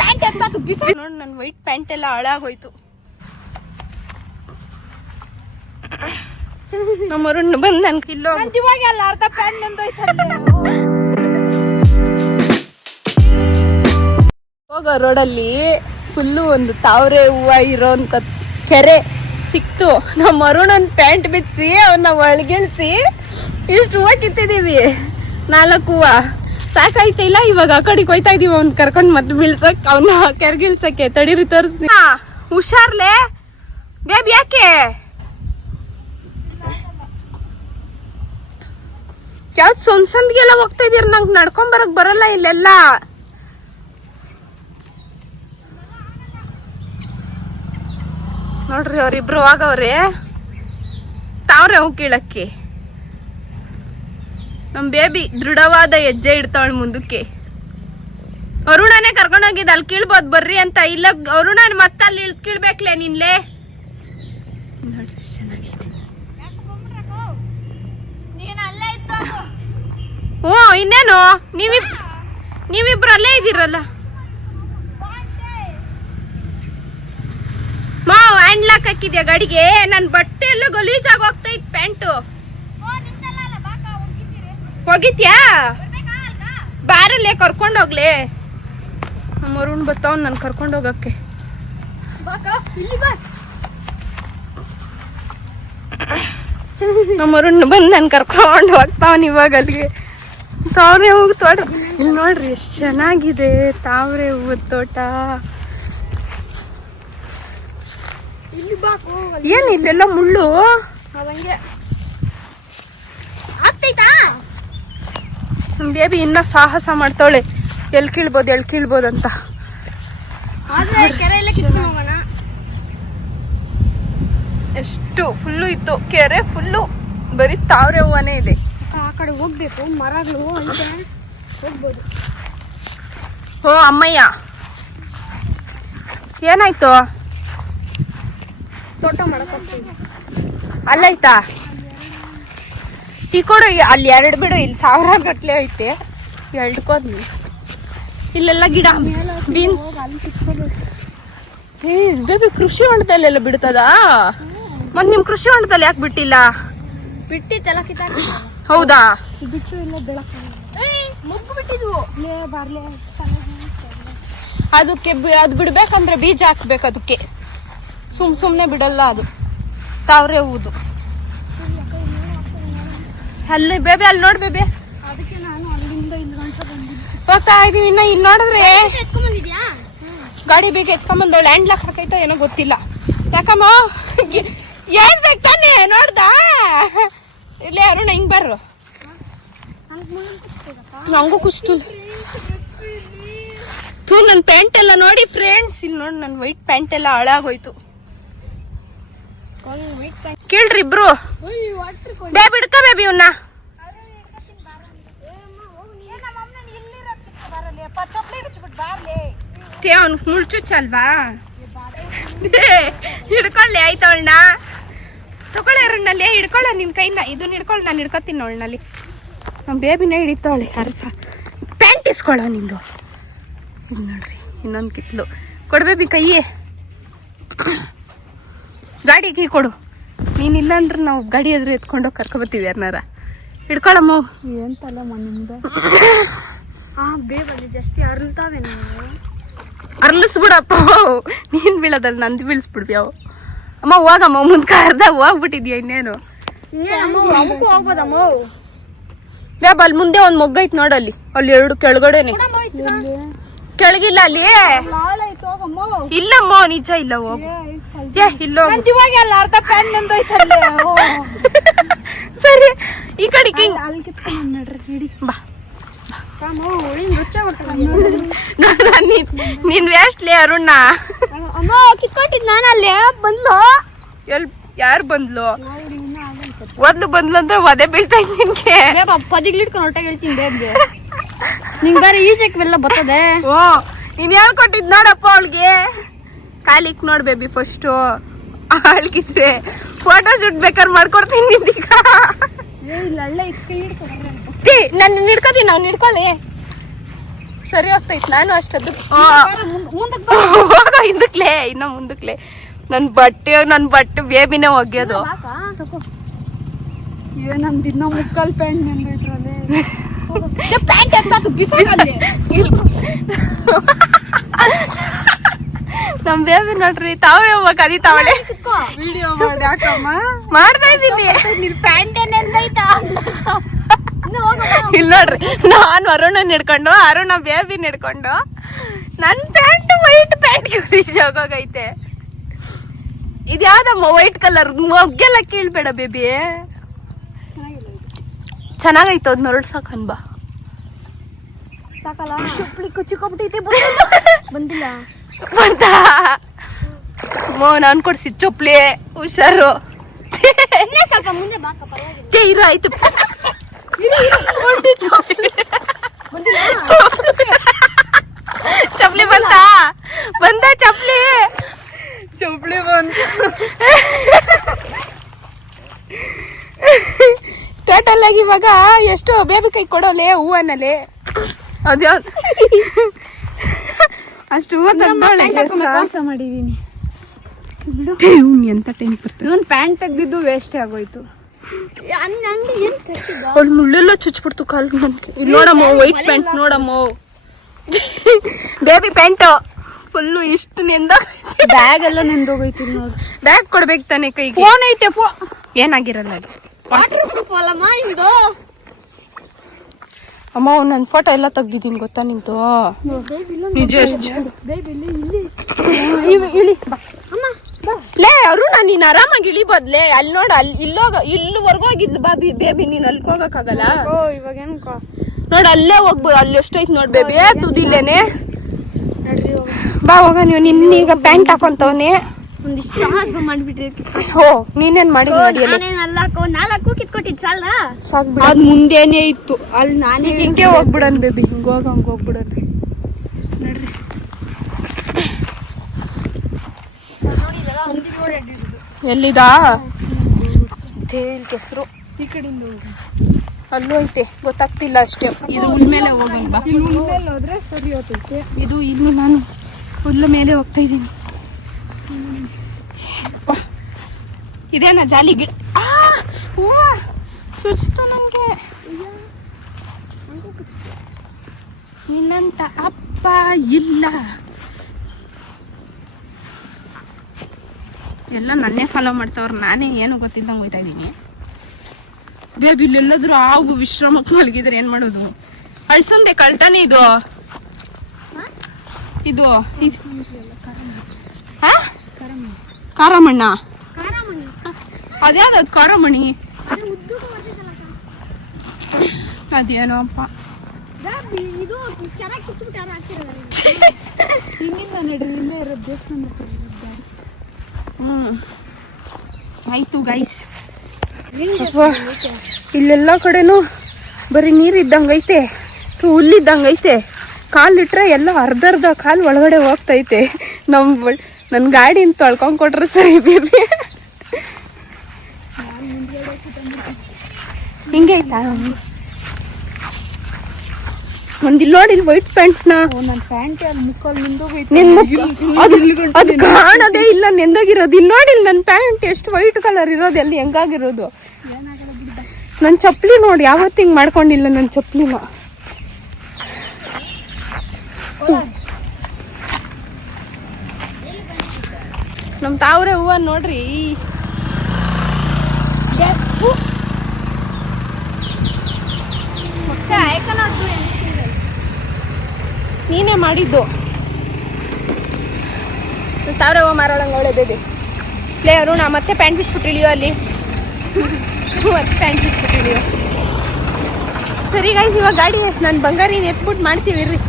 Pant ಎತ್ತ ಬಿಸ ನೋಡಿ ನನ್ನ ವೈಟ್ ಪ್ಯಾಂಟ್ ಎಲ್ಲ ಹಾಳಾಗೋಯ್ತು. ನಮ್ಮ ಅರುಣ್ ಬಂದ್ ನನ್ ಕಿಲ್ಲೋ ಇವಾಗ ಎಲ್ಲ ಅರ್ಧ ಪ್ಯಾಂಟ್ ಬಂದೋಯ್ತಲ್ಲ. ಹೋಗೋ ರೋಡಲ್ಲಿ ಫುಲ್ಲು ಒಂದು ತಾವರೆ ಹೂವ ಇರೋಂತ ಕೆರೆ ಸಿಕ್ತು. ನಮ್ಮ ಅರುಣನ್ ಪ್ಯಾಂಟ್ ಬಿಚ್ಚಿ ಅವನ್ನ ಒಳಗಿಳಿಸಿ ಇಷ್ಟು ಹೂವ ಕಿತ್ತಿದೀವಿ. 4 ಹೂವ ಸಾಕಾಯ್ತಿಲ್ಲ. ಇವಾಗ ಆ ಕಡೆಗೆ ಹೋಯ್ತಾ ಇದೀವಿ ಅವ್ನ್ ಕರ್ಕೊಂಡ್ ಮತ್ತೆ ಬೀಳ್ಸಕ್, ಅವನ್ನ ಕೆರ್ಗಿಳ್ಸಕ್ಕೆ. ತಡೀರಿ ತೋರಿಸ್ತೀನಿ. ಹುಷಾರ್ಲೆ ಬೇಬಿ. ಯಾಕೆ ಯಾವ್ದು ಸಂದಿಗೆಲ್ಲ ಹೋಗ್ತಾ ಇದೀರ? ನಂಗೆ ನಡ್ಕೊಂಡ್ ಬರಕ್ ಬರಲ್ಲ ಇಲ್ಲೆಲ್ಲ. ನೋಡ್ರಿ ಅವ್ರಿಬ್ರು ಆಗವ್ರೆ ತಾವ್ರೆ ಅವು ಕೀಳಕ್ಕೆ. ನಮ್ ಬೇಬಿ ದೃಢವಾದ ಹೆಜ್ಜೆ ಇಡ್ತಾವಳ ಮುಂದಕ್ಕೆ. ಅರುಣನೇ ಕರ್ಕೊಂಡೋಗಿದ್ ಅಲ್ಲಿ ಕೀಳ್ಬೋದು ಬರ್ರಿ ಅಂತ. ಇಲ್ಲ ಅರುಣನ್ ಮತ್ತೆ ಅಲ್ಲಿ ಇಳ್ದ್ ಕೀಳ್ಬೇಕ್ಲೆ ನಿನ್ಲೆ. ನೋಡ್ರಿ ಚೆನ್ನಾಗೈತೆ. ಹ್ಞೂ ಇನ್ನೇನು ನೀವಿಬ್ರು ಅಲ್ಲೇ ಇದ್ದೀರಲ್ಲ. ಮಾವ್ ಹ್ಯಾಂಡ್ ಲಾಕ್ ಹಾಕಿದ್ಯಾ ಗಾಡಿಗೆ? ನನ್ ಬಟ್ಟೆ ಎಲ್ಲ ಗಲೀಜಾಗಿ ಹೋಗ್ತಾ ಇತ್ತು. ಪ್ಯಾಂಟು ಹೋಗಿತ್ಯಾ? ಬಾರಲ್ಲೇ ಕರ್ಕೊಂಡ್ ಹೋಗ್ಲಿ. ನಮ್ಮ ಅರುಣ್ ಬರ್ತಾವ್ ನನ್ ಕರ್ಕೊಂಡ್ ಹೋಗಕ್ಕೆ. ನಮ್ಮ ಅರುಣ್ ಬಂದ್ ನನ್ ಕರ್ಕೊಂಡ್ ಹೋಗ್ತಾವನ್ ಇವಾಗ ಅಲ್ಲಿಗೆ. ತಾವ್ರೆ ಹೂವು ತೋಟ ಇಲ್ಲಿ ನೋಡ್ರಿ ಎಷ್ಟ್ ಚೆನ್ನಾಗಿದೆ. ತಾವ್ರೆ ಹೂವದ ತೋಟ. ಏನ್ ಇಲ್ಲೆಲ್ಲ ಮುಳ್ಳು ಆಗ್ತೈತಾ? ನಮ್ ಬೇಬಿ ಇನ್ನ ಸಾಹಸ ಮಾಡ್ತಾವಳೆ. ಎಲ್ ಕೀಳ್ಬೋದು ಅಂತ. ಎಷ್ಟು ಫುಲ್ಲು ಇತ್ತು ಕೆರೆ. ಫುಲ್ಲು ಬರೀ ತಾವ್ರೆ ಹೂವನೇ ಇದೆ. ಆ ಕಡೆ ಹೋಗ್ಬೇಕು, ಮರಗಳು ಹೋಗ್ಬೋದು. ಓ ಅಮ್ಮಯ್ಯ ಏನಾಯ್ತು? ತೋಟ ಮಾಡಕ್ ಅಲ್ಲೈತಾ? ಈ ಕೊಡು. ಅಲ್ಲಿ 2 ಬಿಡು. ಇಲ್ಲಿ 1000 ಗಟ್ಲೆ ಐತೆ. 2 ಕೋದ್ನಿ. ಇಲ್ಲೆಲ್ಲ ಗಿಡ ಬೀನ್ಸ್. ಬೇಬಿ ಕೃಷಿ ಹೊಂಡದಲ್ಲೆಲ್ಲ ಬಿಡ್ತದ? ಮತ್ ನಿಮ್ ಕೃಷಿ ಹೊಂಡದಲ್ಲಿ ಯಾಕೆ ಬಿಟ್ಟಿಲ್ಲ? ಬಿಟ್ಟಿತ್ತಲ್ಲ ಕಿತ್ತಾಕ. ಹೌದಾ? ಬಿಟ್ಟು ಇಲ್ಲ ಬೆಳಕು ಮುಗ್ಗು ಬಿಟ್ಟಿದ್ವು. ಅದಕ್ಕೆ ಅದು ಬಿಡ್ಬೇಕಂದ್ರೆ ಬೀಜ ಹಾಕ್ಬೇಕು. ಅದಕ್ಕೆ ಸುಮ್ನೆ ಬಿಡಲ್ಲ ಅದು. ತಾವ್ರೆ ಹೂದು ಅಲ್ಲಿ ಬೇಬಿ. ಅಲ್ಲಿ ನೋಡ್ ಬೇಬಿ. ಅದಕ್ಕೆ ನಾನು ಅಲ್ಲಿಂದ ಇಲ್ಲಿ ಗಂಟ ಹೋಗ್ತಾ ಇದೀವಿ. ಇನ್ನ ಇಲ್ಲಿ ನೋಡಿದ್ರೆ ಗಾಡಿ ಬೇಗ ಎತ್ಕೊಂಬಂದು ಲ್ಯಾಂಡ್ ಲಾಕ್ ಹಾಕೈತೋ ಏನೋ ಗೊತ್ತಿಲ್ಲ. ಯಾಕಮ್ಮ ಏನ್ ಬೇಕು ತಾನೆ? ನೋಡ್ದ ಇಲ್ಲೇ ಅರುಣ ಹಿಂಗ್ ಬರ್ರು. ನಂಗೂ ಕುಸ್ತು ತೂ. ನನ್ ಪ್ಯಾಂಟ್ ಎಲ್ಲ ನೋಡಿ ಫ್ರೆಂಡ್ಸ್. ಇಲ್ಲಿ ನೋಡಿ ನನ್ ವೈಟ್ ಪ್ಯಾಂಟ್ ಎಲ್ಲ ಹಾಳಾಗೋಯ್ತು. ಕೇಳ್ರಿ ಇಬ್ರು. ಬೇಬಿ ಹಿಡ್ಕ ಬೇಬಿ ಇವನ್ನ. ಅವ್ನ್ ಮುಳ್ಚುಚ್ಚಲ್ವಾ? ಹಿಡ್ಕೊಳ್ಳಿ ಆಯ್ತು ಅವಳನ್ನ. ತಗೊಳ್ಳ ಎರಡನಲ್ಲಿ ಹಿಡ್ಕೊಳ್ಳ ನಿನ್ ಕೈನ. ಇದನ್ನ ಹಿಡ್ಕೊಳ್ಳ, ನಾನು ಹಿಡ್ಕೊತೀನಿ ಅವಳನಲ್ಲಿ. ನಮ್ಮ ಬೇಬಿನೇ ಹಿಡಿತಾವಳೆ. ಅರಸ ಪ್ಯಾಂಟ್ ಇಸ್ಕೊಳ್ಳೋ ನಿಂದು. ಇದು ನೋಡ್ರಿ ಇನ್ನೊಂದು ಕಿತ್ಲು. ಕೊಡ್ಬೇಬಿ ಕೈಯೇ. ಗಾಡಿ ಕೀ ಕೊಡು. ನೀನಿಲ್ಲ ಅಂದ್ರೆ ನಾವು ಗಾಡಿ ಎದುರು ಎತ್ಕೊಂಡೋಗಿ ಕರ್ಕೊಬತ್ತೀವಿ ಯಾರನ್ನಾರ. ಹಿಡ್ಕೊಳಮ್ಮ. ಎಂತಲ್ಲಮ್ಮ ನಿಮ್ದು ಬೇಬಲ್ಲಿ ಜಾಸ್ತಿ ಅರ್ಲ್ತಾವೆ. ನಾವು ಅರ್ಲಿಸ್ಬಿಡಪ್ಪ. ನೀನ್ ಬೀಳೋದಲ್ಲ, ನಂದು ಬೀಳ್ಸ್ಬಿಡ್ವಿ. ಅವು ಅಮ್ಮ ಹೋಗಮ್ಮ. ಮುಂದ್ಕ ಅರ್ಧ ಹೋಗ್ಬಿಟ್ಟಿದ್ಯಾ. ಇನ್ನೇನು ಹೋಗ್ಬೋದಮ್ಮ. ಬೇಬ ಅಲ್ಲಿ ಮುಂದೆ ಒಂದ್ ಮೊಗ್ಗೈತ್ ನೋಡಲ್ಲಿ. ಅಲ್ಲಿ 2 ಕೆಳಗಡೆನೆ. ಕೆಳಗಿಲ್ಲ ಅಲ್ಲಿ. ಇಲ್ಲಮ್ಮ ನಿಜ ಇಲ್ಲ. ಹೋಗು. ಇಲ್ಲ ಅರ್ಧ ಪ್ಯಾಂಟ್ ಬಂದೋಯ್ತಲ್ಲ. ಸರಿ ಈ ಕಡೆಗೆ ಬಾ. ನೀನ್ ವೇಸ್ಟ್ಲಿ ಅರುಣ. ಕಿತ್ಕೊಟ್ಟಿದ್ ನಾನಲ್ಲಿ ಬಂದ್ಲು. ಯಾರು ಬಂದ್ಲು? ಒಂದು ಬಂದ್ಲು ಅಂದ್ರೆ ಒದೆ ಬೀಳ್ತಾ ಇದ್ ನಿನ್ಗೆ. ಪದಿಗ್ಲಿಟ್ಕೊಂಡು ಹೊಟ್ಟಾಗ ಹೇಳ್ತೀನಿ ಬೇಬಿ. ನಿಂಗೆ ಬೇರೆ ಈಜಕ್ಕೆಲ್ಲ ಬರ್ತದೆ. ಓ ನೀನ್ ಹೇಳ್ಕೊಟ್ಟಿದ್ ನೋಡಪ್ಪ ಅವಳಿಗೆ. ಕಾಲಿಕ್ ನೋಡ್ ಬೇಬಿ ಫಸ್ಟು. ಅಳ್ಗಿದ್ರೆ ಫೋಟೋ ಶೂಟ್ ಬೇಕಾದ್ರೆ ಮಾಡ್ಕೊಡ್ತೀನಿ ನಿಂದೀಗ. ನನ್ನ ಹಿಡ್ಕೋತೀನಿ. ಅವ್ನು ಹಿಡ್ಕೊಳ್ಳಿ. ಸರಿ ಹೋಗ್ತೈತ್ ನಾನು ಅಷ್ಟದ್ದು ಹೋಗ ಹಿಂದಕ್ಲೆ ಇನ್ನ ಮುಂದಕ್ಲೆ ನನ್ ಬಟ್ಟೆ ಬೇಬಿನೇ ಒಗ್ಯೋದು ಏನಂದ್ ಇನ್ನ ಮುಕ್ಕಲ್ ಪ್ಯಾಂಟ್ ನೆನ್ಬಿಟ್ರಲ್ಲಿ ಪ್ಯಾಂಟ್ ಎತ್ತ ಬಿಸಾಗಲ್ಲಿ ನಮ್ ಬೇಬಿ ನೋಡ್ರಿ ತಾವೇ ಹೋಗ್ಬೇಕು ಕದೀತಾವಳೆ ವಿಡಿಯೋ ಮಾಡಿ ಯಾಕಮ್ಮ ಮಾಡ್ತಾ ಇದೀನಿ ನಿನ್ ಪ್ಯಾಂಟ್ ಏನೆಂದೈತಾ ಇಲ್ಲಿ ನೋಡ್ರಿ ನಾನು ಅರುಣನ್ ಹಿಡ್ಕೊಂಡು ಅರುಣ ಬೇಬಿ ಹಿಡ್ಕೊಂಡು ನನ್ ಪ್ಯಾಂಟ್ ವೈಟ್ ಪ್ಯಾಂಟ್ ಹೋಗೈತೆ ಇದ್ಯಾವ್ದಮ್ಮ ವೈಟ್ ಕಲರ್ ಮೊಗ್ಗೆಲ್ಲ ಕೀಳ್ಬೇಡ ಬೇಬಿ ಚೆನ್ನಾಗೈತೆ ಅದ್ ನರಳ್ಸಕ್ ಅನ್ಬಾ ಸಾಕಲ್ಲ ಚಪ್ಪಲಿ ಕಚ್ಚಿಕೊಬಿಟ್ಟೈತೆ ಬಂದಿಲ್ಲ ಬಂತ ನಾನ್ ಕೊಡ್ಸಿ ಚೊಪ್ಲಿ ಹುಷಾರು ಸ್ವಲ್ಪ ಮುಂದೆ ಇರು ಆಯ್ತು ಚಪ್ಲಿ ಬಂತ ಚಪ್ಲಿ ಚಪ್ಪಲಿ ಬಂತು ಟೋಟಲ್ ಆಗಿ ಇವಾಗ ಎಷ್ಟು ಬೇಬಿ ಕೈ ಕೊಡೋಲೆ ಹೂವನಲ್ಲಿ ಅದ್ಯಾವ್ದು ಅಷ್ಟು ಹೂವ ತಂದೋಳೆ ಸಾಹಸ ಮಾಡಿದೀನಿ ಎಂತ ಟೈಮ್ ಬರ್ತದೆ ಇವನ್ ಪ್ಯಾಂಟ್ ತೆಗ್ದಿದ್ದು ವೇಸ್ಟ್ ಆಗೋಯ್ತು ಅವ್ಳು ಮುಳ್ಳೆಲ್ಲ ಚುಚ್ಬಿಡ್ತು ಕಾಲ್ ನನ್ಗೆ ನೋಡಮ್ಮ ವೈಟ್ ಪ್ಯಾಂಟ್ ನೋಡಮ್ಮ ಬೇಬಿ ಪ್ಯಾಂಟು ಫುಲ್ಲು ಇಷ್ಟು ನೆಂದ ಬ್ಯಾಗ್ ಎಲ್ಲ ನೆಂದೋಗೈತಿ ನೋಡಿ ಬ್ಯಾಗ್ ಕೊಡ್ಬೇಕು ತಾನೆ ಕೈಗೆ ಫೋನ್ ಐತೆ ಏನಾಗಿರಲ್ಲ ಅದು ವಾಟರ್ ಪ್ರೂಫ್ ಅಲ್ಲಮ್ಮ ಇದು ಅಮ್ಮ ನನ್ನ ಫೋಟೋ ಎಲ್ಲ ತೆಗ್ದಿದ್ದೀನಿ ಗೊತ್ತಾ ನಿಂತು ನಿಜ ಲೇ ಅರುಣ ನೀನ್ ಆರಾಮಾಗಿ ಇಳಿಬೋದ್ಲೇ ಅಲ್ಲಿ ನೋಡ ಅಲ್ಲಿ ಇಲ್ಲಿವರೆಗೂ ಹೋಗಿದ್ಲು ಬಾಬಿ ಬೇಬಿ ನೀನ್ ಅಲ್ಕ್ ಹೋಗಕ್ಕಾಗಲ್ಲ ಇವಾಗ ಏನ್ಕೋ ನೋಡ್ ಅಲ್ಲೇ ಹೋಗ್ಬೋದು ಅಲ್ಲಿ ಎಷ್ಟೈತ್ ನೋಡ್ ಬೇಬಿ ತುದಿಲೇನೆ ಬಾ ಹೋಗ ನೀವು ನಿನ್ನೀಗ ಪ್ಯಾಂಟ್ ಹಾಕೊಂತವನಿ ಒಂದಿಷ್ಟು ಸಾಹಸ ಮಾಡ್ಬಿಟ್ರಿ ಹೋ ನೀನೇನ್ ಮಾಡಿದ್ ನಡಿಯಲ್ಲ 4 ಕಿತ್ಕೊಟ್ಟಿದ್ ಸಾಲ ಸಾಕ್ ಅದ್ ಮುಂದೆನೆ ಇತ್ತು ಅಲ್ಲಿ ನಾನೇ ಹಿಂಗೆ ಹೋಗ್ಬಿಡನ್ ಬೇಬಿ ಹಿಂಗ ಹೋಗ್ಬಿಡನ್ ನಡ್ರಿ ಎಲ್ಲಿದಾ ಕೆಸರು ಈ ಕಡೆಯಿಂದ ಅಲ್ಲೂ ಐತೆ ಗೊತ್ತಾಗ್ತಿಲ್ಲ ಅಷ್ಟೇ ಇದು ಹುಲ್ ಮೇಲೆ ಹೋಗೋಣ ಬಾ ಮೇಲೆ ಹೋದ್ರೆ ಸರಿ ಹೋಗ್ತೈತೆ ಇದು ಇನ್ನು ನಾನು ಹುಲ್ಲು ಮೇಲೆ ಹೋಗ್ತಾ ಇದ್ದೀನಿ ಇದೇನಾ ಜಾಲಿ ಗಿಡ ಹೂವ ಚುಚ್ತು ನಂಗೆ ನಿನ್ನಂತ ಅಪ್ಪ ಇಲ್ಲ ಎಲ್ಲ ನನ್ನೇ ಫಾಲೋ ಮಾಡ್ತಾವ್ರು ನಾನೇ ಏನು ಗೊತ್ತಿದ್ದಂಗೆ ಹೋಯ್ತಾ ಇದ್ದೀನಿ ಬೇಬಿ ಇಲ್ಲೆಲ್ಲಾದ್ರೂ ಆವು ವಿಶ್ರಾಮಕ್ಕೆ ಮಲಗಿದ್ರೆ ಏನ್ ಮಾಡೋದು ಅಳ್ಸೊಂದೆ ಕಳ್ತಾನೆ ಇದು ಇದು ಖಾರಮಣ್ಣ ಅದ್ಯಾವ್ದು ಖಾರಮಣಿ ಅದೇನೋ ಅಪ್ಪ ಆಯ್ತು ಗೈಸ್ ಇಲ್ಲೆಲ್ಲ ಕಡೆನೂ ಬರೀ ನೀರ್ ಇದ್ದಂಗೈತೆ ಹುಲ್ಲಿದ್ದಂಗೈತೆ ಕಾಲಿಟ್ರೆ ಎಲ್ಲ ಅರ್ಧ ಕಾಲು ಒಳಗಡೆ ಹೋಗ್ತೈತೆ ನನ್ನ ಗಾಡಿನ ತೊಳ್ಕೊಂಡ್ ಕೊಟ್ರೆ ಸರಿ ಬೇಬಿ ಹಿಂಗೆ ಐತಾ ಒಂದಿಲ್ಲ ನೋಡಿ ವೈಟ್ ಪ್ಯಾಂಟ್ನ ನನ್ನ ಪ್ಯಾಂಟ್ ಮುಕ್ಕಲ್ಲಿ ಅದು ಕಾಣೋದೇ ಇಲ್ಲ ನೆಂದೋಗಿರೋದು ಇಲ್ಲಿ ನೋಡಿ ನನ್ನ ಪ್ಯಾಂಟ್ ಎಷ್ಟು ವೈಟ್ ಕಲರ್ ಇರೋದು ಎಲ್ಲಿ ಹೆಂಗಾಗಿರೋದು ನನ್ನ ಚಪ್ಪಲಿ ನೋಡಿ ಯಾವತ್ತು ಹಿಂಗ್ ಮಾಡ್ಕೊಂಡಿಲ್ಲ ನನ್ನ ಚಪ್ಪಲಿನ ನಮ್ ತಾವ್ರೆ ಹೂವ ನೋಡ್ರಿ ನೀನೇ ಮಾಡಿದ್ದು ತಾವ್ರೆ ಹೂವ ಮಾರೋಳಂಗ ಒಳ್ಳೆ ಬೇಬಿ ಲೇ ಅರುಣ ಮತ್ತೆ ಪ್ಯಾಂಟ್ ಬಿಟ್ಬಿಟ್ಟಿಳಿಯೋ ಅಲ್ಲಿ ಮತ್ತೆ ಪ್ಯಾಂಟ್ ಬಿಟ್ಬಿಟ್ಟಿಳಿಯೋ ಸರಿ ಗಾಯ್ಸ್ ಇವಾಗ ಗಾಡಿ ನಾನು ಬಂಗಾರಿನ ಎತ್ಬಿಟ್ಟು ಮಾಡ್ತೀವಿ ಇರ್ರಿ